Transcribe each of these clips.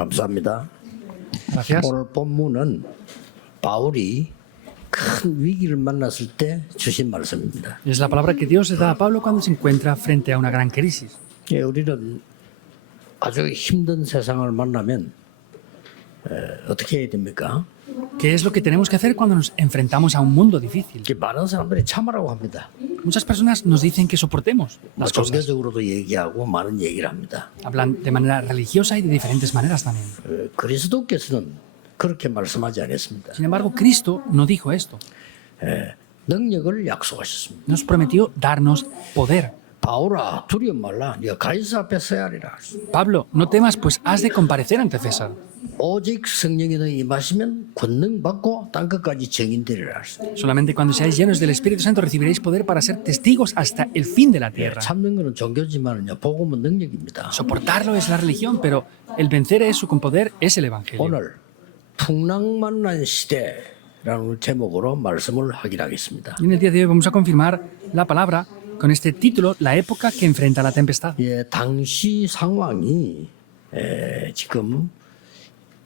감사합니다. Gracias. 오늘 본문은 바울이 큰 위기를 만났을 때 주신 말씀입니다. Es la palabra que Dios le da a Pablo cuando se encuentra frente a una gran crisis. 예, 우리는 아주 힘든 세상을 만나면 어떻게 해야 됩니까? ¿Qué es lo que tenemos que hacer cuando nos enfrentamos a un mundo difícil? 이제 많은 사람들이 참으라고 합니다. Muchas personas nos dicen que soportemos 뭐 las cosas. 종교적으로도 얘기하고 많은 얘기를 합니다. Hablan de manera religiosa y de diferentes maneras también. 그리스도께서는 그렇게 말씀하지 않았습니다. Sin embargo, Cristo no dijo esto. 능력을 약속하셨습니다. Nos prometió darnos poder. 바울아 두려움 말라. 네가 가이사 앞에 서야 하리라. Pablo, no temas, pues has de comparecer ante César. 오직 성령이 너희 임하시면 권능 받고 땅 끝까지 증인되리라. Solamente cuando seáis llenos del Espíritu Santo recibiréis poder para ser testigos hasta el fin de la tierra. 참는 것은 종교지만은요 복음은 능력입니다. Soportarlo es la religión, pero el vencer eso con poder es el Evangelio. 오늘 풍랑만난 시대라는 제목으로 말씀을 확인하겠습니다. Y en el día de hoy vamos a confirmar la palabra con este título, la época que enfrenta la tempestad. 예, 당시 상황이 지금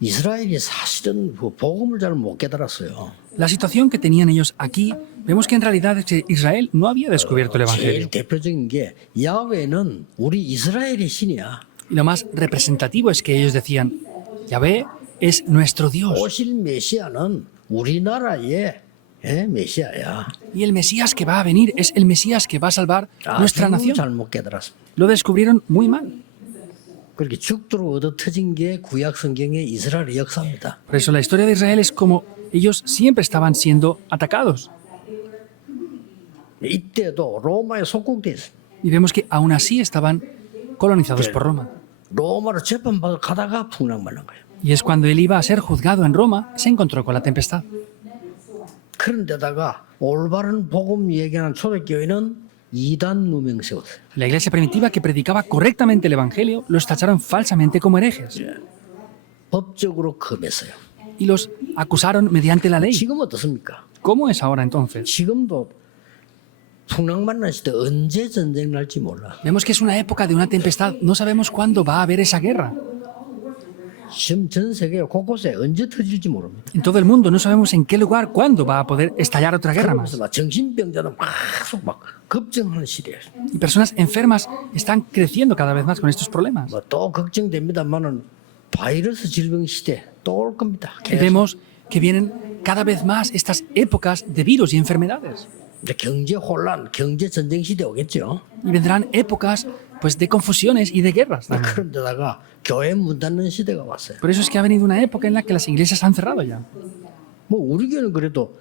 이스라엘이 사실은 그 복음을 잘 못 깨달았어요. La situación que tenían ellos aquí, vemos que en realidad es que Israel no había descubierto el 제일 Evangelio. 대표적인 게 야훼는 우리 이스라엘의 신이야. Y lo más representativo es que ellos decían, Yahvé es nuestro Dios. 오실 메시아는 우리나라의 메시아야. Y el Mesías que va a venir es el Mesías que va a salvar nuestra nación. 잘못 깨달았습니다. Lo descubrieron muy mal. 그렇게 죽도록 얻어터진 게 구약 성경의 이스라엘의 역사입니다. Por eso la historia de Israel es como ellos siempre estaban siendo atacados. 이때도 로마에 속국돼 있습니다. Y vemos que aún así estaban colonizados por Roma. 로마로 재판받아 가다가 풍랑만난 거예요. Y es cuando él iba a ser juzgado en Roma, se encontró con la tempestad. 그런데다가 올바른 복음 얘기하는 초대교회는 이단 누명 세웠어요. La iglesia primitiva que predicaba correctamente el Evangelio los tacharon falsamente como herejes 법적으로 금했어요. y los acusaron mediante la ley. 지금 어떻습니까? ¿Cómo es ahora entonces? 지금도 풍랑만난 시대 언제 전쟁 날지 몰라. Vemos que es una época de una tempestad, no sabemos cuándo va a haber esa guerra. 지금 전 세계 곳곳에 언제 터질지 모릅니다. En todo el mundo no sabemos en qué lugar, cuándo va a poder estallar otra guerra 그러면서 más. 막 정신병자는 막 걱정하는 시대예요. Y personas enfermas están creciendo cada vez más con estos problemas. 또 걱정됩니다만은 바이러스 질병 시대 또 올 겁니다. Y vemos que vienen cada vez más estas épocas de virus y enfermedades. 경제 혼란, 경제 전쟁 시대 오겠죠. Y vendrán épocas pues, de confusiones y de guerras también. 그런데다가 교회 문 닫는 시대가 왔어요. Por eso es que ha venido una época en la que las iglesias han cerrado ya. 뭐 우리 교회는 그래도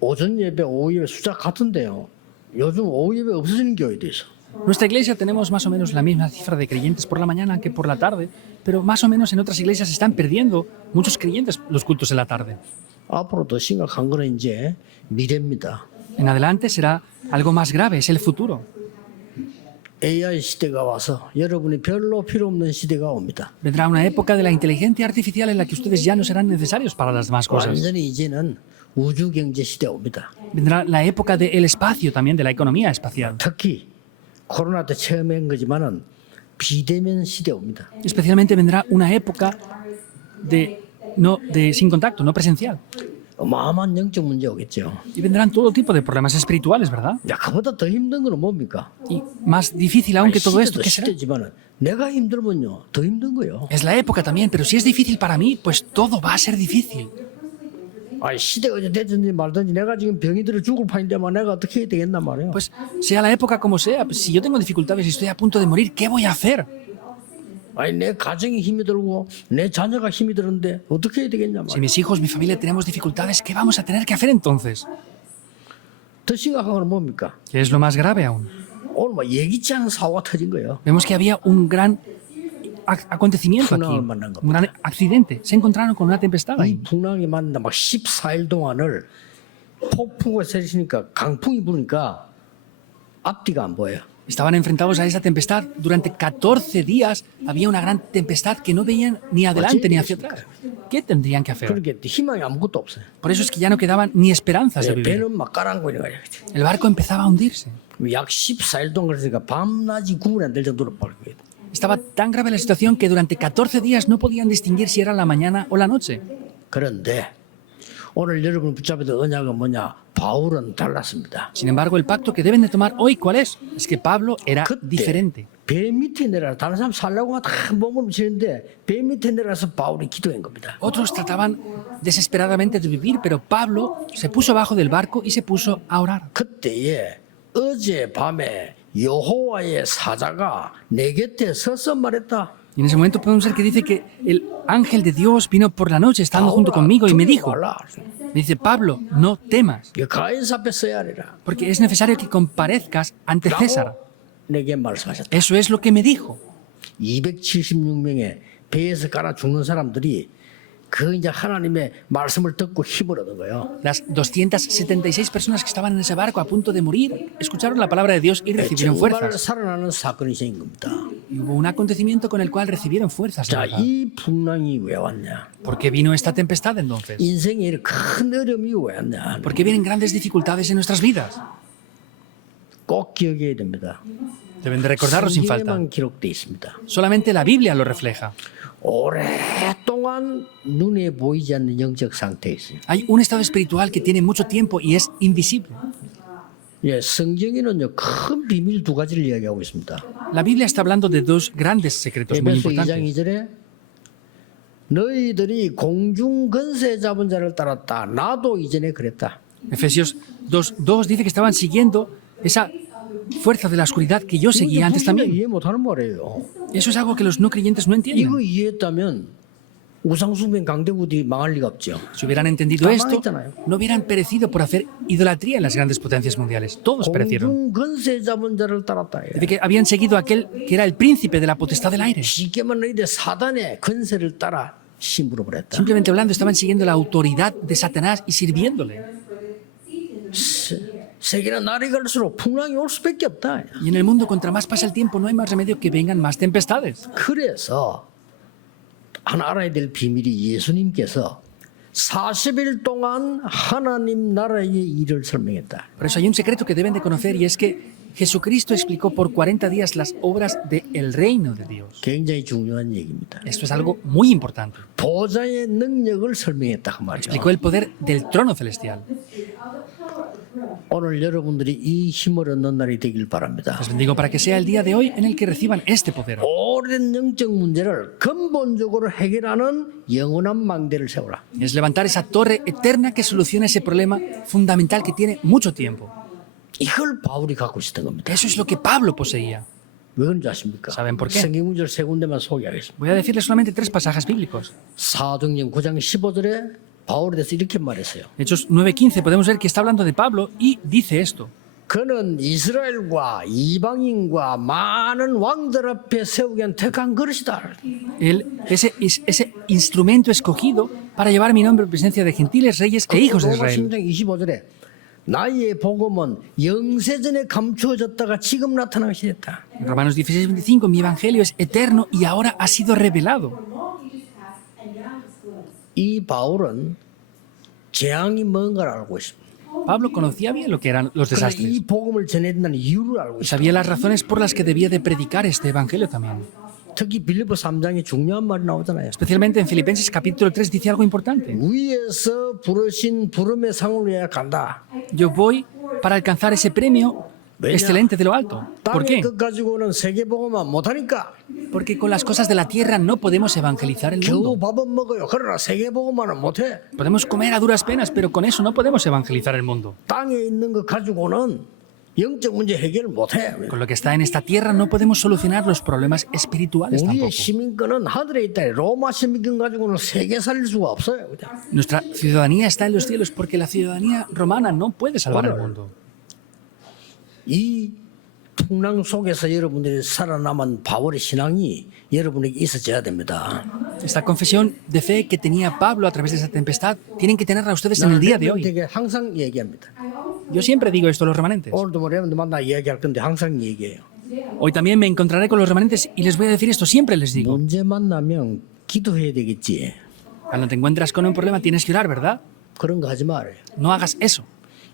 오전 예배, 오후 예배 숫자 같은데요. 요즘 오후 예배 없어지는 교회도 있어. Nuestra iglesia tenemos más o menos la misma cifra de creyentes por la mañana que por la tarde, pero más o menos en otras iglesias están perdiendo muchos creyentes los cultos en la tarde. 앞으로 더 심각한 거는 이제 미래입니다. En adelante será algo más grave, es el futuro. AI 시대가 와서 여러분이 별로 필요 없는 시대가 옵니다. Vendrá una época de la inteligencia artificial en la que ustedes ya no serán necesarios para las demás cosas. 완전히 이제는 우주 경제 시대 옵니다. Vendrá la época del espacio también, de la economía espacial. 특히 코로나 때 체험한 거지만은 비대면 시대 옵니다. Especialmente vendrá una época sin contacto, no presencial. 어마어마한 영적 문제 오겠죠. Y vendrán todo tipo de problemas espirituales, ¿verdad? 야, 그보다 더 힘든 건 뭡니까? Y más difícil aún que todo esto, 시대도 ¿qué será? 시대지만은 내가 힘들면요 더 힘든 거예요. Es la época también, pero si es difícil para mí, pues todo va a ser difícil. 아, 시대가 어제 됐든지 말든지 내가 지금 병이 들어 죽을 판인데만 내가 어떻게 해야 되겠나 말이에요. Pues sea la época como sea, pues, si yo tengo dificultades y estoy a punto de morir, ¿qué voy a hacer? 아니 내 가정이 힘이 들고 내 자녀가 힘이 드는데 어떻게 해야 되겠냐 Si 말이에요. mis hijos, mi familia tenemos dificultades, ¿qué vamos a tener que hacer entonces? 더 심각한 건 뭡니까? ¿Qué es lo más grave aún? 오늘 뭐 예기치 않은 사고가 터진 거예요. Vemos que había un gran acontecimiento aquí, un gran accidente. Se encontraron con una tempestad 이 ahí. 풍랑이 맞는다 막 14일 동안을 폭풍을 세시니까 강풍이 부니까 앞뒤가 안 보여요. Estaban enfrentados a esa tempestad. Durante 14 días había una gran tempestad que no veían ni adelante ni hacia atrás. ¿Qué tendrían que hacer? 그러니까 희망이 아무것도 없어요. Por eso es que ya no quedaban ni esperanzas de vivir. 배는 막 가라앉고 있는 거예요. El barco empezaba a hundirse. 약 14일 동안 그러니까 밤낮이 구분이 안 될 정도로 빠르게. Estaba tan grave la situación que durante 14 días no podían distinguir si era la mañana o la noche. 그런데 오늘 여러분 붙잡아야 될 언약은 뭐냐? 바울은 달랐습니다. Sin embargo, el pacto que deben de tomar hoy, ¿cuál es? Es que Pablo era 그때 diferente. 배 밑에 내려 다른 사람 살려고 다 몸을 치는데 배 밑에 내려서 바울이 기도한 겁니다. Otros trataban desesperadamente de vivir, pero Pablo se puso abajo del barco y se puso a orar. 그때에 어제 밤에 여호와의 사자가 내 곁에 서서 말했다. Y en ese momento podemos ver que dice que el ángel de Dios vino por la noche estando junto conmigo y me dijo, me dice, Pablo, no temas, 가이사 앞에 서야 하리라. porque es necesario que comparezcas ante César. 내게 말씀하셨다. Eso es lo que me dijo. 276명의 배에서 깔아 죽는 사람들이 그 이제 하나님의 말씀을 듣고 힘을 얻은 거예요. Las 276 personas que estaban en ese barco a punto de morir escucharon la palabra de Dios y recibieron 정말 fuerzas. 살아나는 사건이 생긴 겁니다. Y hubo un acontecimiento con el cual recibieron fuerzas. de 자, verdad. 이 풍랑이 왜 왔냐? ¿Por qué vino esta tempestad entonces? 인생에 이렇게 큰 어려움이 왜 왔냐? ¿Por qué vienen grandes dificultades en nuestras vidas? 꼭 기억해야 됩니다. Deben de recordarlo sin falta. 성경에만 기록되어 있습니다. Solamente la Biblia lo refleja. 오랫동안 눈에 보이지 않는 영적 상태에 있어요. Hay un estado espiritual que tiene mucho tiempo y es invisible. 예, 성경에는요 큰 비밀 두 가지를 이야기하고 있습니다. La Biblia está hablando de dos grandes secretos muy 에베소 2장 importantes. 2절에 너희들이 공중 권세 잡은 자를 따랐다. 나도 이전에 그랬다. Efesios 2:2 dice que estaban siguiendo esa fuerza de la oscuridad que yo seguía antes 무슨 también. 이해 못하는 말이에요. Eso es algo que los no creyentes no entienden. 이거 이해했다면 우상숭배 강대국이 망할 리가 없죠. Si hubieran entendido esto, 망했잖아요. no hubieran perecido por hacer idolatría en las grandes potencias mundiales. Todos perecieron. 공중 권세 잡은 자를 따랐다. Dice que habían seguido a aquel que era el príncipe de la potestad del aire. 쉽게만 너희들 사단의 권세를 따라 심부름 버렸다. Simplemente hablando, estaban siguiendo la autoridad de Satanás y sirviéndole. 세계는 날이 갈수록 풍랑이 올 수밖에 없다. Y en el mundo, contra más pasa el tiempo, no hay más remedio que vengan más tempestades. 그래서 하나 알아야 될 비밀이 예수님께서 40일 동안 하나님 나라의 일을 설명했다. Por eso hay un secreto que deben de conocer y es que Jesucristo explicó por 40 días las obras del reino de Dios. 굉장히 중요한 얘기입니다. Esto es algo muy importante. 보좌의 능력을 설명했다 그 말이에요. Explicó el poder del trono celestial. 오늘 여러분들이 이 힘을 얻는 날이 되길 바랍니다. Les bendigo para que sea el día de hoy en el que reciban este poder. 오랜 영적 문제를 근본적으로 해결하는 영원한 망대를 세우라. Es levantar esa torre eterna que soluciona ese problema fundamental que tiene mucho tiempo. 이걸 바울이 갖고 있었던 겁니다. Eso es lo que Pablo poseía. 왜 그런지 아십니까? ¿Saben por qué? 성경 문제를 세 군데만 소개하겠습니다. Voy a decirles solamente 3 pasajes bíblicos. 사도행전 9장 15절에 바울에 대해서 이렇게 말했어요. Hechos 9:15 podemos ver que está hablando de Pablo y dice esto. 그는 이스라엘과 이방인과 많은 왕들 앞에 세우기 위한 택한 그릇이다. Ese instrumento escogido para llevar mi nombre en presencia de gentiles, reyes e hijos de 로마 Israel. 10장 25절에 나의 복음은 영세전에 감추어졌다가 지금 나타난 것이 됐다. En Romanos 16:25, mi evangelio es eterno y ahora ha sido revelado. 이 바울은 재앙이 뭔가를 알고 있습니다. Pablo conocía bien lo que eran los 그런데 desastres 이 복음을 전해야 된다는 이유를 알고 y 있습니다. sabía las razones por las que debía de predicar este evangelio también. 특히 빌립보 3장에 중요한 말이 나오잖아요. Especialmente en Filipenses capítulo 3 dice algo importante. 위에서 부르신 부름의 상을 위하여 간다. Yo voy para alcanzar ese premio excelente de lo alto. ¿Por 땅의 qué? 것 가지고는 세계복음만 못하니까 Porque con las cosas de la tierra no podemos evangelizar el 겨우 mundo. 밥은 먹어요. 그러나 세계복음만은 못해. Podemos comer a duras penas, pero con eso no podemos evangelizar el mundo. 땅에 있는 것 가지고는 영적 문제 해결을 못해. Con lo que está en esta tierra no podemos solucionar los problemas espirituales 우리의 tampoco. 시민권은 하늘에 있다. 로마 시민권 가지고는 세계 살릴 수가 없어요. 그냥. Nuestra ciudadanía está en los cielos porque la ciudadanía romana no puede salvar el mundo. 이 풍랑 속에서 여러분들이 살아남은 바울의 신앙이 여러분에게 있어져야 됩니다. Esta confesión de fe que tenía Pablo a través de esa tempestad tienen que tenerla ustedes en el día de hoy. 되게 항상 얘기합니다. Yo siempre digo esto a los remanentes. 오늘도 뭐 여러분들 만나 얘기할 건데 항상 얘기해요. Hoy también me encontraré con los remanentes y les voy a decir esto, siempre les digo. 문제 만나면 기도해야 되겠지. Cuando te encuentras con un problema tienes que orar, ¿verdad? 그런 거 하지 말아요. No hagas eso.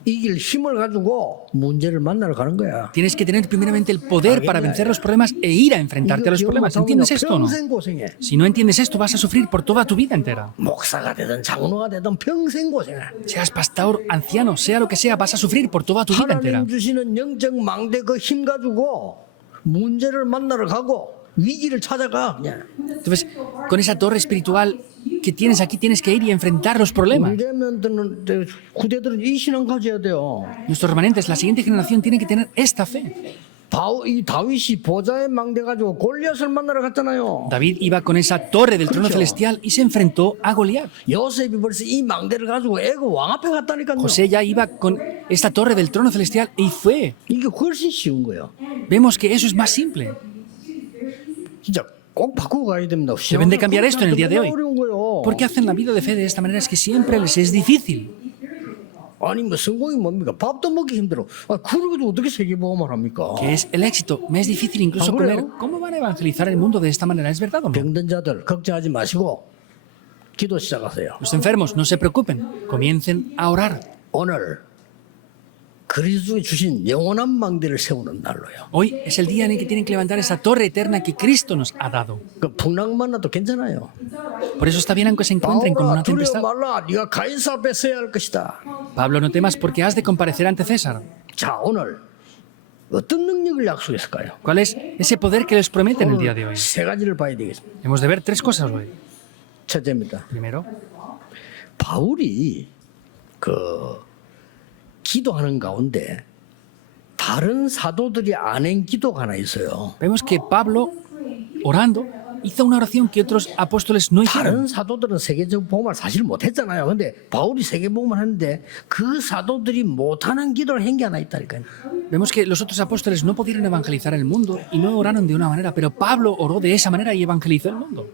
이길 힘을 가지고 문제를 만나러 가는 거야. Tienes que tener primeramente el poder para vencer los problemas e ir a enfrentarte a los problemas. ¿Entiendes esto o no? 평생 고생해. Si no entiendes esto, vas a sufrir por toda tu vida entera. 목사가 되든 장로가 되든 평생 고생해. Seas pastor, anciano, sea lo que sea, vas a sufrir por toda tu vida entera. 하나님 주시는 영적 망대 그 힘 가지고 문제를 만나러 가고 위기를 찾아가 그냥. Entonces, con esa torre espiritual que tienes aquí, tienes que ir y enfrentar los problemas. 우리들은 후대들은 이 신앙 가져야 돼요. Nuestros remanentes, la siguiente generación, tiene que tener esta fe. 이 다윗이 보좌의 망대 가지고 골리앗을 만나러 갔잖아요. David iba con esa torre del trono celestial y se enfrentó a Goliat. 요셉이 벌써 이 망대를 가지고 애고 왕 앞에 갔다니까요. José ya iba con esta torre del trono celestial y fue. 이게 훨씬 쉬운 거예요. Vemos que eso es más simple. 진짜 꼭 바꾸고 가야 됩니다. Deben de cambiar esto en el día de hoy. 어려운 거예요. ¿Por qué hacen la vida de fe de esta manera? Es que siempre les es difícil. 아니 뭐 성공이 뭡니까? 밥도 먹기 힘들어. 그러고도 어떻게 세계보험을 합니까? ¿Qué es el éxito? Me es difícil incluso poner. ¿Cómo van a evangelizar el mundo de esta manera? ¿Es verdad o no? 병든 자들 걱정하지 마시고 기도 시작하세요. Los enfermos, no se preocupen. Comiencen a orar. 오늘 그리스도에 주신 영원한 망대를 세우는 날로요. Hoy es el día en el que tienen que levantar esa torre eterna que Cristo nos ha dado. 그 풍랑 만나도 괜찮아요. Por eso está bien aunque se encuentren con 바울아 una 두려워 tempestad. 말라. 네가 가이사 앞에 서야 할 것이다. Pablo, no temas porque has de comparecer ante César. 자 오늘 어떤 능력을 약속했을까요? ¿Cuál es ese poder que les promete en el día de hoy? 세 가지를 봐야 되겠습니다. Hemos de ver tres cosas hoy. 첫째입니다. Primero, 바울이 그 기도하는 가운데 다른 사도들이 안 한 기도가 하나 있어요. vemos que Pablo, orando, hizo una oración que otros apóstoles no hicieron. 다른 사도들은 세계적 복음을 사실 못했잖아요. 근데 바울이 세계복음을 하는데 그 사도들이 못하는 기도를 한 게 하나 있다니까요. Vemos que los otros apóstoles no pudieron evangelizar el mundo y no oraron de una manera, pero Pablo oró de esa manera y evangelizó el mundo.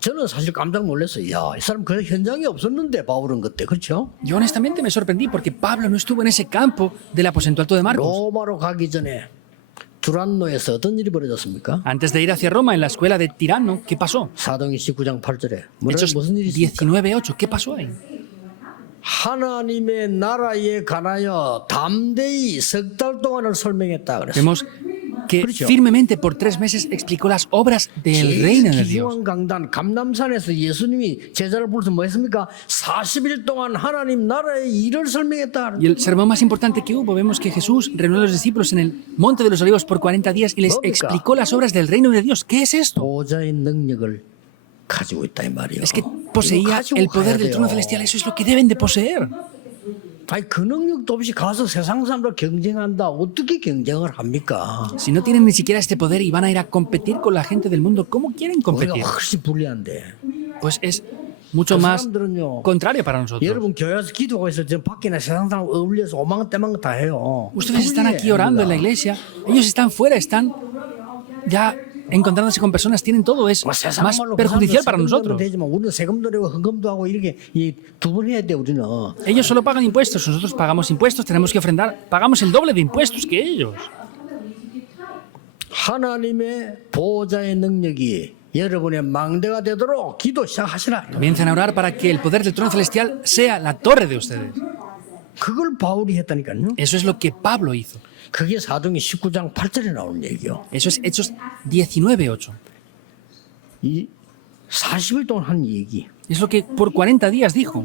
저는 사실 깜짝 놀랐어요. 야, 이 사람 그 현장에 없었는데 바울은 그때 그렇죠? Yo honestamente me sorprendí porque Pablo no estuvo en ese campo del aposento alto de Marcos. 로마로 가기 전에 두란노에서 어떤 일이 벌어졌습니까? Antes de ir hacia Roma, en la escuela de Tirano, ¿qué pasó? 사도행 19장 8절에 Hechos 무슨 일이 있습니까? 19:8, ¿qué pasó ahí? 하나님의 나라에 관하여 담대히 석 달 동안을 설명했다 그랬어요. Vemos que 그렇죠. firmemente por 3 meses explicó las obras del reino de Dios. 기중한 강단 감남산에서 예수님이 제자를 불러서 뭐 했습니까? 40일 동안 하나님 나라의 일을 설명했다. Y el sermón más importante que hubo, vemos que Jesús reunió a los discípulos en el Monte de los Olivos por 40 días y les explicó las obras del reino de Dios. ¿Qué es esto? 보좌의 능력을 가지고 있다 이 말이에요. Es que 이거 poseía 가지고 el poder 가야 del trono 돼요. celestial. Eso es lo que deben de poseer. 아니 그 능력도 없이 가서 세상 사람들 경쟁한다. 어떻게 경쟁을 합니까? Si no tienen ni siquiera este poder y van a ir a competir con la gente del mundo, ¿cómo quieren 우리가 competir? 훨씬 불리한데. Pues es mucho 그 más 사람들은요. contrario para nosotros. 여러분 교회에서 기도가 있어 지금 밖에나 세상 사람 어울려서 오망 때망 다 해요. Ustedes están aquí orando en la iglesia, ellos están fuera, están ya encontrándose con personas, tienen todo, es más perjudicial para nosotros. 되지만 우리는 세금도 내고 헌금도 하고 이렇게 두 번 해야 돼 우리는. Ellos solo pagan impuestos, nosotros pagamos impuestos, tenemos que ofrendar, pagamos el doble de impuestos que ellos. 하나님의 보호자의 능력이 여러분의 망대가 되도록 기도 시작하시라. Comiencen a orar para que el poder del trono celestial sea la torre de ustedes. 그걸 바울이 했다니까요. Eso es lo que Pablo hizo. 그게 사도행 19장 8절에 나오는 얘기요. Eso es Hechos 19:8. 이 40일 동안 한 얘기. Es lo que por 40 días dijo.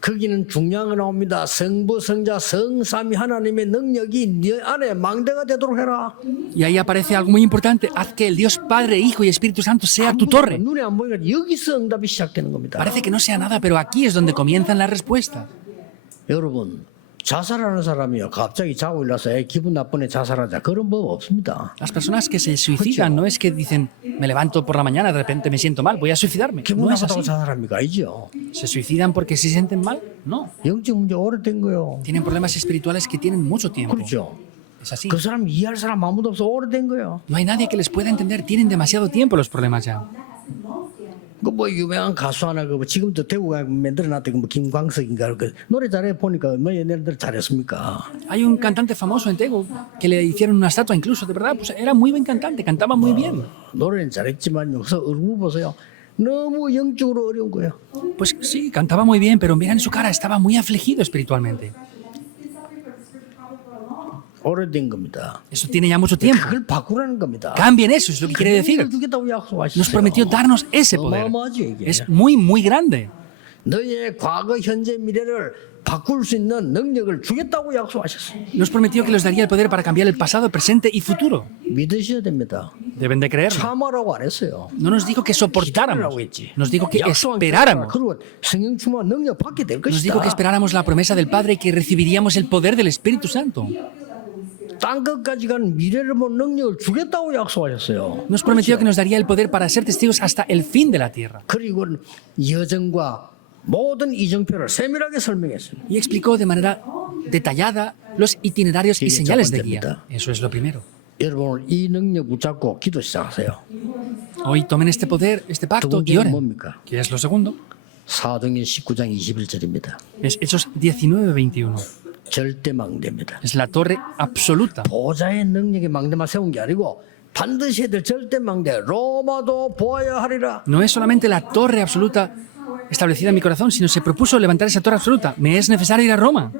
거기는 중요한 거 나옵니다. 성부, 성자, 성삼위 하나님의 능력이 네 안에 망대가 되도록 해라. Y ahí aparece algo muy importante. Haz que el Dios Padre, Hijo y Espíritu Santo sea tu torre. 눈에 안 보이니까 여기서 응답이 시작되는 겁니다. Parece que no sea nada, pero aquí es donde comienzan las respuestas. 여러분 자살하는 사람이요 갑자기 자고 일어나서 기분 나쁘네 자살하자 그런 법 없습니다. Las personas que se suicidan no es que dicen, me levanto por la mañana, de repente me siento mal, voy a suicidarme. 기분 No es 나쁘다고 así. 자살합니까? 아니죠. ¿Se suicidan porque se sienten mal? No. 영적 문제 오래된 거요. Tienen problemas espirituales que tienen mucho tiempo. 그렇죠. Es así. 그 사람 이해할 사람 아무도 없어 오래된 거요. No hay nadie que les pueda entender. Tienen demasiado tiempo los problemas ya. 그 뭐 유명한 가수 하나 그 지금도 대구가 만들어놨던 그 김광석인가 그 노래 잘해 보니까 뭐 옛날들 잘했습니까? Hay un cantante famoso en Tegu que le hicieron una estatua incluso, de verdad, pues era muy buen cantante, cantaba muy bien. 노래는 잘했지만 여기서 얼굴 보세요. 너무 영적으로 어려운 거예요. Pues sí, cantaba muy bien, pero miren su cara, estaba muy afligido espiritualmente. 오래된 겁니다. Eso tiene ya mucho tiempo. 그걸 바꾸라는 겁니다. Cambien eso, es lo que quiere decir. 주겠다고 약속하셨어요. Nos prometió darnos ese poder. 어마어마하죠, 이게. Es muy, muy grande. 너의 과거, 현재, 미래를 바꿀 수 있는 능력을 주겠다고 약속하셨어요. Nos prometió que les daría el poder para cambiar el pasado, presente y futuro. 믿으셔야 됩니다. Deben de creerlo. 참아라고 안 했어요. No nos dijo que soportáramos. 기다리라고 했지. Nos dijo que 약속한 esperáramos. 그리고 성령 충만 능력 받게 될 Nos 것이다. dijo que esperáramos la promesa del Padre y que recibiríamos el poder del Espíritu Santo. 땅 끝까지 간 미래를 본 능력을 주겠다고 약속하셨어요. Nos prometió que nos daría el poder para ser testigos hasta el fin de la tierra. 그리고 여정과 모든 이정표를 세밀하게 설명했어요. Y explicó de manera detallada los itinerarios y Sí, señales de 첫 guía. 번째입니다. Eso es lo primero. 여러분 오늘 이 능력 붙잡고 기도 시작하세요. Hoy tomen este poder, este 두 pacto y 번째는 oren. 뭡니까? ¿Qué es lo segundo? 사도행전 19장 21절입니다. Es Hechos 19:21. 절대 망대입니다. Es la torre absoluta. 보좌의 능력의 망대만 세운 게 아니고 반드시 해야 될 절대 망대 로마도 보아야 하리라. No es solamente la torre absoluta establecida en mi corazón, sino se propuso levantar esa torre absoluta. Me es necesario ir a Roma.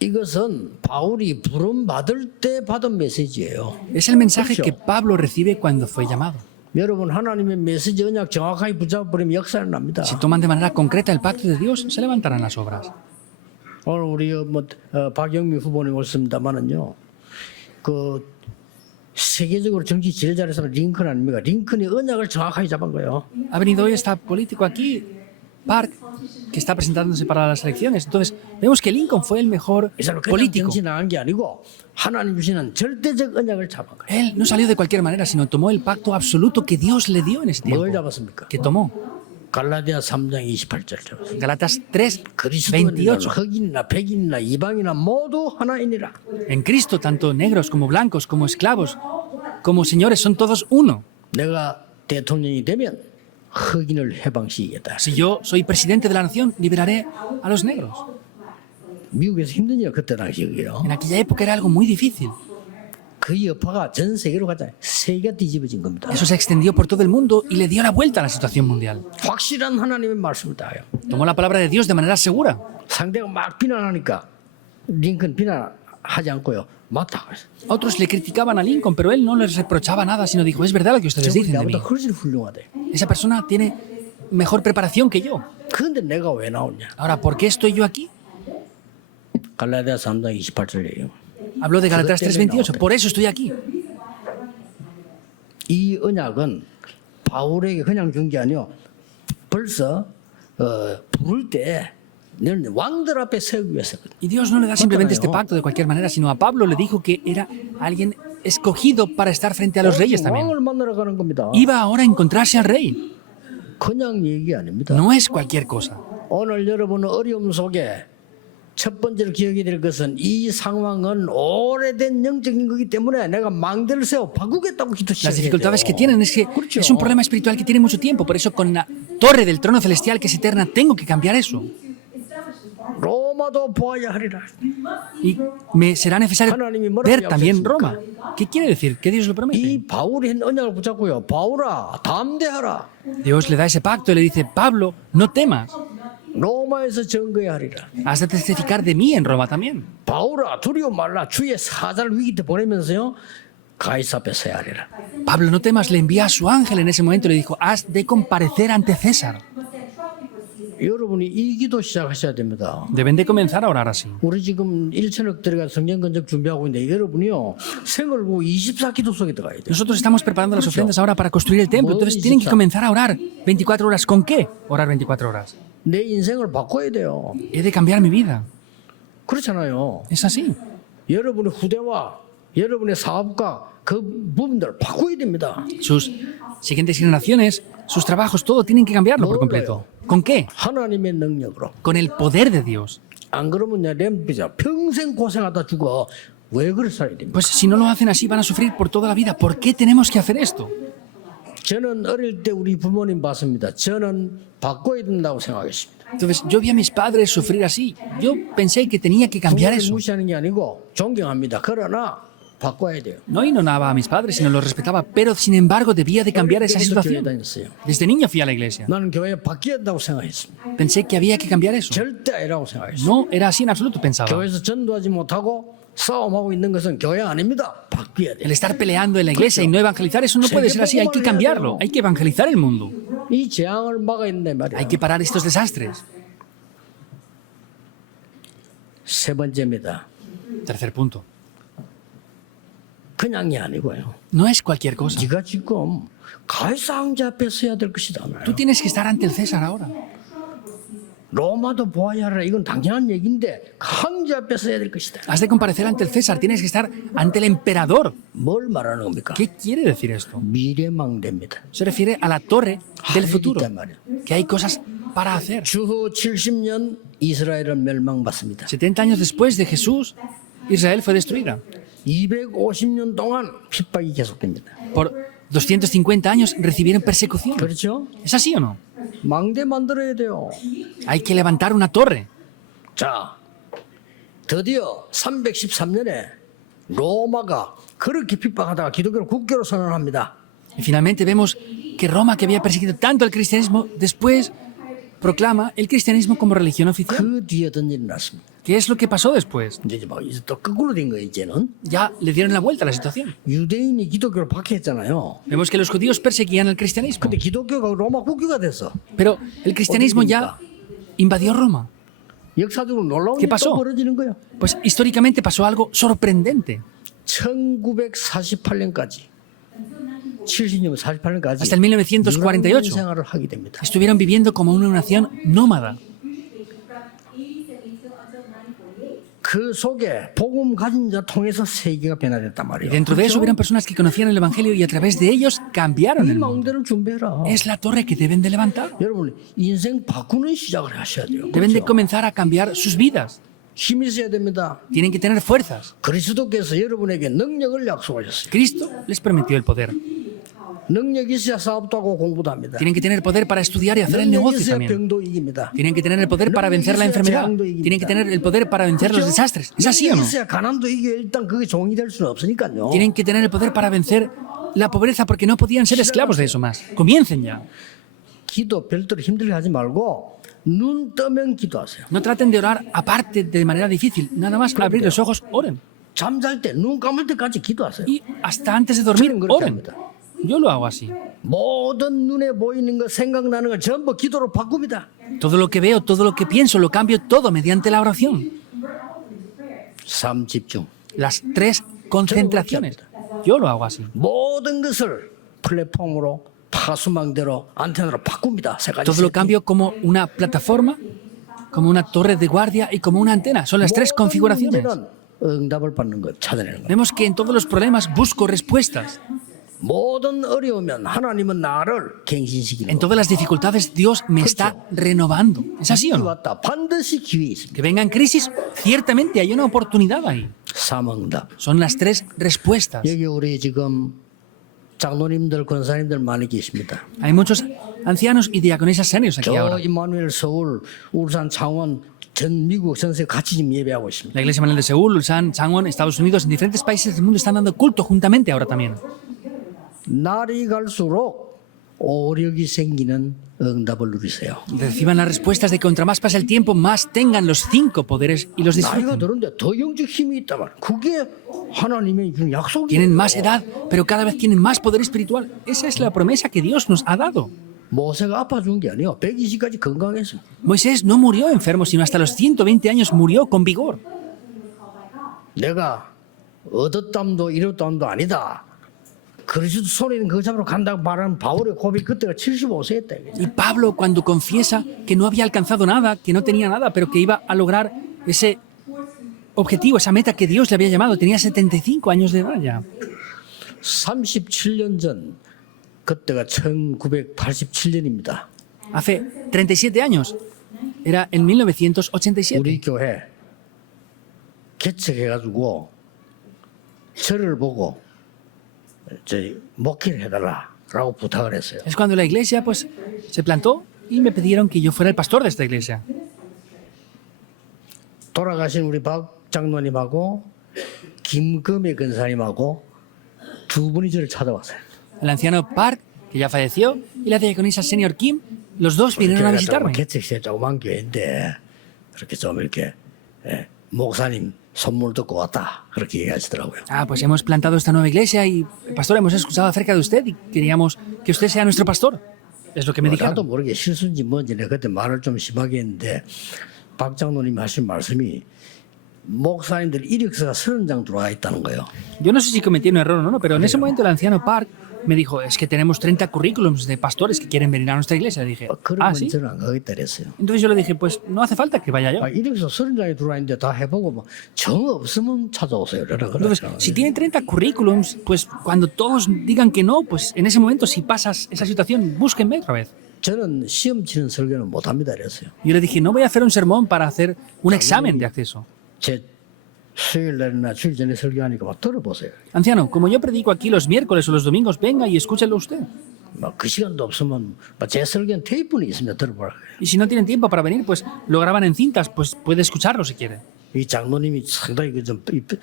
이것은 바울이 부름 받을 때 받은 메시지예요. Es el mensaje 그렇죠. que Pablo recibe cuando fue llamado. 여러분 하나님의 메시지 언약 정확하게 붙잡아버리면 역사는 납니다. Si toman de manera concreta el pacto de Dios, se levantarán las obras. 오늘 우리 박영미 후보님 오셨습니다만은요. 그 세계적으로 정치 제일 잘하는 사람 링컨 아닙니까? 링컨이 언약을 정확하게 잡은 거예요. Ha venido hoy este político aquí, Park, que está presentándose para las elecciones. Entonces, vemos que Lincoln fue el mejor 이 사람 그냥 político. 정치 나간 게 아니고 하나님 주시는 절대적 언약을 잡은 거예요. Él no salió de cualquier manera, sino tomó el pacto absoluto que Dios le dio en ese 뭘 tiempo. 잡았습니까? Que tomó. 갈라디아 3장 28절 잡았어요. Galatas 3, 그리스도인이나 28. 흑인이나 백인이나 이방이나 모두 하나이니라. En Cristo, tanto negros como blancos, como esclavos, como señores, son todos uno. 내가 대통령이 되면 흑인을 해방시키겠다. Si yo soy presidente de la nación, liberaré a los negros. 미국에서 힘든 일 그때 당시 여기요. En aquella época era algo muy difícil. 그 여파가 전 세계로 가자 세계가 뒤집어진 겁니다. Eso se extendió por todo el mundo y le dio la vuelta a la situación mundial. 확실한 하나님의 말씀을 다해요. Tomó la palabra de Dios de manera segura. 상대가 막 비난하니까 링컨 비난하지 않고요. 맞다. Otros le criticaban a Lincoln, pero él no les reprochaba nada, sino dijo, es verdad lo que ustedes 저분이 dicen de mí. 나보다 훨씬 훌륭하대. Esa persona tiene mejor preparación que yo. 그런데 내가 왜 나오냐? Ahora, ¿por qué estoy yo aquí? 갈라디아 3장 28절이에요. Habló de Galatas 3:28. Por eso estoy aquí. 이 언약은 바울에게 그냥 준 게 아니요. 벌써 부를 때 너는 왕들 앞에 세우기 위해서거든. Y Dios no le da simplemente este pacto de cualquier manera, sino a Pablo le dijo que era alguien escogido para estar frente a los reyes también. 왕을 만나러 가는 겁니다. Iba ahora a encontrarse al rey. 그냥 얘기 아닙니다. No es cualquier cosa. 오늘 여러분은 어려움 속에 첫 번째로 기억이 될 것은 이 상황은 오래된 영적인 거기 때문에 내가 망대를 세워 바꾸겠다고 기도 Las 시작해야 돼요. dificultades que tienen es que 그렇죠. es un problema espiritual que tiene mucho tiempo. Por eso con la torre del trono celestial que es eterna tengo que cambiar eso. 로마도 보아야 하리라. Y me será necesario 하나님이 뭐라고 ver también 약속했습니까? Roma. ¿Qué quiere decir? ¿Qué Dios lo promete? 이 바울이 한 언약을 붙잡고요. 바울아 담대하라. Dios le da ese pacto y le dice, Pablo, no temas. 로마에서 증거하리라. Has de testificar de mí en Roma también. 바울아 두려워 말라. 주의 사자를 위기 때 보내면서요. 가이사 앞에 서야 하리라. Pablo, no temas, le envía a su ángel en ese momento y le dijo, has de comparecer ante César. 여러분이 이 기도 시작하셔야 됩니다. Deben de comenzar a orar así. 우리 지금 1천억 들어가 성전 건축 준비하고 있는데 여러분이요. 생을 보고 24기도 속에 들어가야 돼요. Nosotros estamos preparando las ofrendas ahora para construir el templo. Entonces tienen que comenzar a orar 24 horas. ¿Con qué? Orar 24 horas. 내 인생을 바꿔야 돼요. He de cambiar mi vida. 그렇잖아요. Es así. 여러분의 후대와 여러분의 사업과 그 부분들을 바꿔야 됩니다. Sus siguientes generaciones, sus trabajos, todo tienen que cambiarlo por completo. ¿Con qué? 하나님의 능력으로. Con el poder de Dios. 안 그러면 내 렘피자 평생 고생하다 죽어. 왜 그래 살아야 됩니까? Pues si no lo hacen así van a sufrir por toda la vida. ¿Por qué tenemos que hacer esto? 저는 어릴 때 우리 부모님 봤습니다. 저는 바꿔야 된다고 생각했습니다. Entonces yo vi a mis padres sufrir así. Yo pensé que tenía que cambiar 부모님 eso. 무시하는 게 아니고 존경합니다. 그러나 바꿔야 돼요. No ignoraba a mis padres, sino los respetaba. Pero sin embargo debía de cambiar esa 어릴 때부터 교회 situación. 다녔어요. Desde niño fui a la iglesia. 나는 교회에 바뀌어야 된다고 생각했습니다. Pensé que había que cambiar eso. 절대 아니라고 생각했어요. No era así en absoluto, pensaba. 교회에서 전도하지 못하고 싸움하고 있는 것은 교회 아닙니다. 바뀌어야 El 돼. estar peleando en la iglesia y no evangelizar, eso no puede ser así. Hay que cambiarlo. Hay que evangelizar el mundo. 이 재앙을 막아야 된단 말이야. Hay que parar estos desastres. 세 번째입니다. Tercer punto. 그냥이 아니고요. No es cualquier cosa. 네가 지금 가이사 황제 앞에 서야 될 것이다. Tú tienes que estar ante el César ahora. 로마도 보아야 하라. 이건 당연한 얘기인데 황제 앞에 서야 될 것이다. Has de comparecer ante el César. Tienes que estar ante el emperador. 뭘 말하는 겁니까? ¿Qué quiere decir esto? 미래망대입니다. Se refiere a la torre del futuro. 있단 말이야. Que hay cosas para hacer. 주후 70년 이스라엘은 멸망받습니다. 70 años después de Jesús, Israel fue destruida. 250년 동안 핍박이 계속됩니다. Por 250 años recibieron persecución. 그렇죠? ¿Es así o no? 망대 만들어야 돼요. Hay que levantar una torre. 자, 드디어 313년에 로마가 그렇게 핍박하다가 기독교를 국교로 선언합니다. Y finalmente vemos que Roma, que había perseguido tanto al cristianismo, después proclama el cristianismo como religión oficial. 그 뒤에 어떤 일이 났습니다. ¿Qué es lo que pasó después? 이제 막 이제 또 거꾸로 된 거예요, 이제는. Ya le dieron la vuelta a la situación. 유대인이 기독교를 박해했잖아요. Vemos que los judíos perseguían al cristianismo. 근데 기독교가 로마 국교가 됐어. Pero el cristianismo ya invadió Roma. 역사적으로 놀라운 ¿Qué 일이 pasó? 또 벌어지는 거예요. Pues históricamente pasó algo sorprendente. 1948년까지 70년 48년까지 Hasta el 1948. 생활을 하게 됩니다. Estuvieron viviendo como una nación nómada. 그 속에 복음 가진 자 통해서 세계가 변화됐단 Y 말이에요. dentro de eso hubieran personas que conocían el Evangelio y a través de ellos cambiaron 이 el mundo. 망대를 준비해라. Es la torre que deben de levantar. 여러분 인생 바꾸는 시작을 하셔야 돼요. Deben de 그렇죠? comenzar a cambiar sus vidas. 힘이 있어야 됩니다. Tienen que tener fuerzas. 그리스도께서 여러분에게 능력을 약속하셨어요. Cristo les prometió el poder. 능력이 있어야 사업도 하고 공부도 합니다. Tienen que tener poder para estudiar y hacer el 능력이 negocio 있어야 también. 병도 이깁니다. Tienen que tener el poder para vencer la enfermedad. Tienen que tener el poder para vencer los desastres. ¿Es así o no? 능력이 있어야 가난도 이겨 일단 그게 종이 될 수는 없으니까요. Tienen que tener el poder para vencer la pobreza porque no podían ser esclavos de eso más. Comiencen ya. 기도 별도로 힘들게 하지 말고 눈 뜨면 기도하세요. No traten de orar aparte de manera difícil. Nada más abrir los ojos, oren. 잠잘 때 눈 감을 때까지 기도하세요. Y hasta antes de dormir, 저는 그렇게 oren. 합니다. Yo lo hago así. 모든 눈에 보이는 거 생각나는 거 전부 기도로 바꿉니다. Todo lo que veo, todo lo que pienso, lo cambio todo mediante la oración. 삶 집중. Las 3 concentraciones. Yo lo hago así. 모든 것을 플랫폼으로 파수망대로 안테나로 바꿉니다. 세 가지. Todo lo cambio como una plataforma, como una torre de guardia y como una antena. Son las 3 configuraciones. 문제는 응답을 받는 것 찾아내는 거. Vemos que en todos los problemas busco respuestas. 모든 어려우면 하나님은 나를 갱신시키는 En 거. todas las dificultades Dios me está renovando. ¿Es así o no? 왔다 반드시 기회 있습니다. Que vengan crisis, ciertamente hay una oportunidad ahí. 삼응답. Son las 3 respuestas. 여기 우리 지금 장로님들, 권사님들 많이 계십니다. Hay muchos ancianos y diaconisas senios aquí 저 ahora. 이마누엘 서울, 울산, 창원, 전 미국 전 세계 같이 지금 예배하고 있습니다. La Iglesia Manuel de Seúl, Ulsan, Changwon, Estados Unidos, en diferentes países del mundo están dando culto juntamente ahora también. 날이 갈수록 오력이 생기는 응답을 누리세요. Reciban las respuestas de que contra más pasa el tiempo, más tengan los 5 poderes y los 나이가 disfruten. 들었는데 더 영적 힘이 있다 말. 그게 하나님의 그 약속이에요. Tienen más edad, pero cada vez tienen más poder espiritual. Esa es la promesa que Dios nos ha dado. 모세가 아파 죽은 게 아니에요. 120까지 건강했어요. Moisés no murió enfermo, sino hasta los 120 años murió con vigor. 내가 얻었담도 이뤘담도 아니다. 그리스도 손에는 그 잡으러 간다고 말하는 바울의 고백 그때가 75세였다. Y Pablo, cuando confiesa que no había alcanzado nada, que no tenía nada, pero que iba a lograr ese objetivo, esa meta que Dios le había llamado, tenía 75 años de edad ya. 37년 전 그때가 1987년입니다. Hace 37 años. Era en 1987. 우리 교회 개척해가지고 저를 보고 목회를 해달라라고 부탁을 했어요. Es cuando la iglesia pues se plantó y me pidieron que yo fuera el pastor de esta iglesia. 돌아가신 우리 박 장로님하고 김금혜 근사님하고 두 분이 저를 찾아왔어요. El anciano Park, que ya falleció, y la diaconisa senior Kim, los dos vinieron a visitarme. 개척시에 조그만 교회인데 그렇게 좀 이렇게 목사님 소문을 듣고 왔다. 그렇게 얘기하시더라고요. Ah, pues hemos plantado esta nueva iglesia y, pastor, hemos escuchado acerca de usted y queríamos que usted sea nuestro pastor. Es lo que me 나도 dijeron. 모르게 실수인지 뭔지 내가 그때 말을 좀 심하게 했는데 박 장로님이 하신 말씀이 목사님들 이력서가 30장 들어와 있다는 거예요. Yo no sé si cometí un error o no, pero en ese momento el anciano Park me dijo, es que tenemos 30 currículums de pastores que quieren venir a nuestra iglesia. Le dije, 그러면 ah, ¿sí? 저는 안 가겠다 그랬어요. Entonces yo le dije, pues no hace falta que vaya yo. 이력서 30장이 들어와 있는데 다 해보고 뭐 정 없으면 찾아오세요. Entonces, si tienen 30 currículums, pues cuando todos digan que no, pues en ese momento, si pasas esa situación, búsquenme otra vez. 저는 시험 치는 설교는 못합니다 그랬어요. Yo le dije, no voy a hacer un sermón para hacer un examen de acceso. 제 수요일 날이나 주일 전에 설교하니까 막 들어보세요. Anciano, como yo predico aquí los miércoles o los domingos, venga y escúchelo usted. 그 시간도 없으면 제 설교는 테이프는 있으면 들어보라. Y si no tienen tiempo para venir, pues lo graban en cintas, pues puede escucharlo si quiere. 이 장로님이 상당히 좀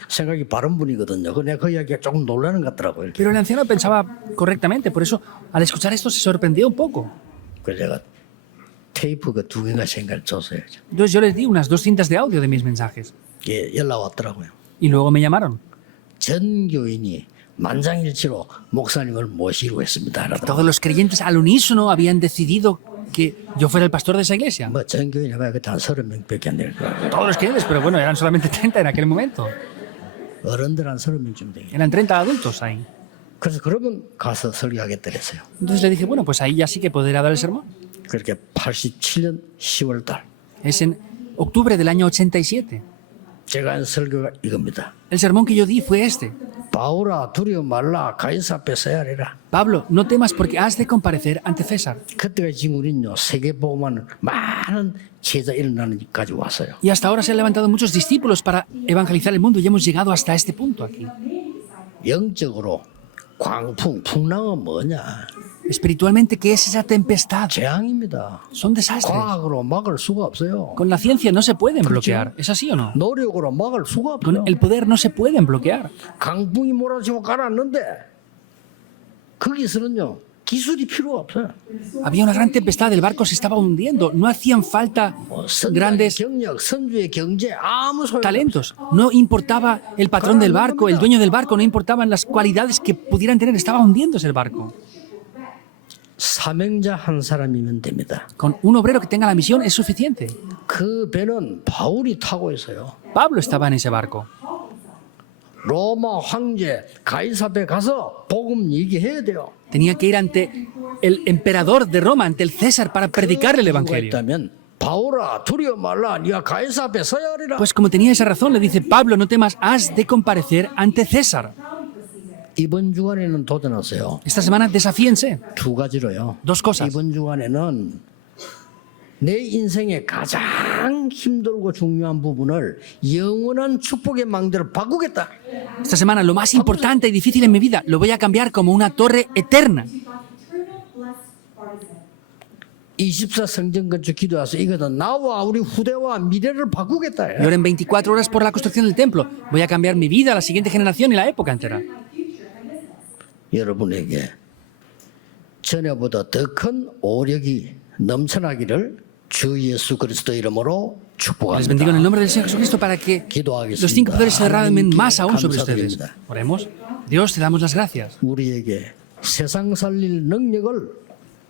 생각이 바른 분이거든요. 내가 그 이야기가 조금 놀라는 것 같더라고요. Pero el anciano pensaba correctamente, por eso al escuchar esto se sorprendió un poco. 그래서 제가 테이프 그 2개가 생각을 줬어요. Entonces yo les di unas 2 cintas de audio de mis mensajes. 예, 연락 왔더라고요. Y luego me llamaron. 전 교인이 만장일치로 목사님을 모시기로 했습니다. Todos los creyentes al unísono habían decidido que yo fuera el pastor de esa iglesia. 뭐전 교인이 해봐야 그때 한 30명밖에 안 될 거예요. Todos los creyentes, pero bueno, eran solamente 30 en aquel momento. 어른들 한 30명쯤 되게. Eran 30 adultos ahí. 그래서 그러면 가서 설교하겠다 그랬어요. Entonces le dije, bueno, pues ahí ya sí que podrá dar el sermón. 그렇게 87년 10월 달 Es en octubre del año 87. 제가 한 설교가 이겁니다. El sermón que yo di fue este. 바울아 두려워 말라 가이사 앞에 서야 하리라. Pablo, no temas porque has de comparecer ante César. 그때가 지금 우리는요 세계복음만 많은 제자 일어나는 데까지 왔어요. Y hasta ahora se han levantado muchos discípulos para evangelizar el mundo y hemos llegado hasta este punto aquí. 영적으로 광풍 풍랑은 뭐냐? Espiritualmente, ¿qué es esa tempestad? 재앙입니다. Son desastres. 과학으로 막을 수가 없어요. Con la ciencia no se pueden bloquear. ¿Es así o no? 노력으로 막을 수가 Con 없어요. el poder no se pueden bloquear. 강풍이 몰아치고 가라앉는데 거기서는요 기술이 필요 없어요. Había una gran tempestad, el barco se estaba hundiendo. No hacían falta 선장의 grandes 경력, 선주의 경제 아무 소용 없어요. talentos. No importaba el patrón del barco, el dueño del barco, no importaban las cualidades que pudieran tener. Estaba hundiéndose el barco. 사명자 한 사람이면 됩니다. Con un obrero que tenga la misión es suficiente. 그 배는 바울이 타고 있어요. Pablo estaba en ese barco. 로마 황제 가이사베 가서 복음 얘기해야 돼요. Tenía que ir ante el emperador de Roma, ante el César, para predicarle el 이유가 evangelio. 있다면 바울아 두려워 말라 네가 가이사 앞에 서야 하리라. Pues como tenía esa razón, le dice, Pablo, no temas, has de comparecer ante César. 이번 주간에는 도전하세요. Esta semana desafíense. 2가지로요. Dos cosas. 이번 주간에는 내 인생의 가장 힘들고 중요한 부분을 영원한 축복의 망대로 바꾸겠다. Esta semana lo más importante y difícil en mi vida lo voy a cambiar como una torre eterna. 24 성전 건축 기도해서 이거는 나와 우리 후대와 미래를 바꾸겠다. Y ahora en 24 horas por la construcción del templo voy a cambiar mi vida, la siguiente generación y la época entera. 여러분에게 전에보다 더 큰 오력이 넘쳐나기를 주 예수 그리스도 이름으로 Les bendigo en el 축복합니다. nombre del Señor Jesucristo para que 기도하겠습니다. los 5 poderes se derramen 하나님께 más aún sobre ustedes. 감사드립니다. Oremos. Dios, te damos las gracias. 우리에게 세상 살릴 능력을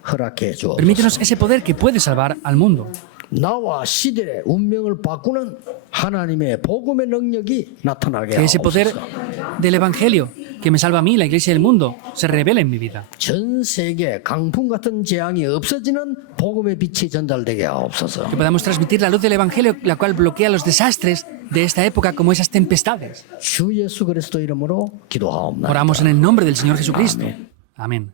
허락해 주옵소서. Permítenos ese poder que puede salvar al mundo. 나와 시대의 운명을 바꾸는 하나님의 복음의 능력이 나타나게 Que ese poder 하옵소서. del Evangelio que me salva a mí, la iglesia y el mundo, se revele en mi vida. 전 세계 강풍 같은 재앙이 없어지는 복음의 빛이 전달되게 하옵소서. Que podamos transmitir la luz del Evangelio, la cual bloquea los desastres de esta época como esas tempestades. 주 예수 그리스도 이름으로 기도하옵나이다. Oramos en el nombre del Señor Jesucristo. Amén.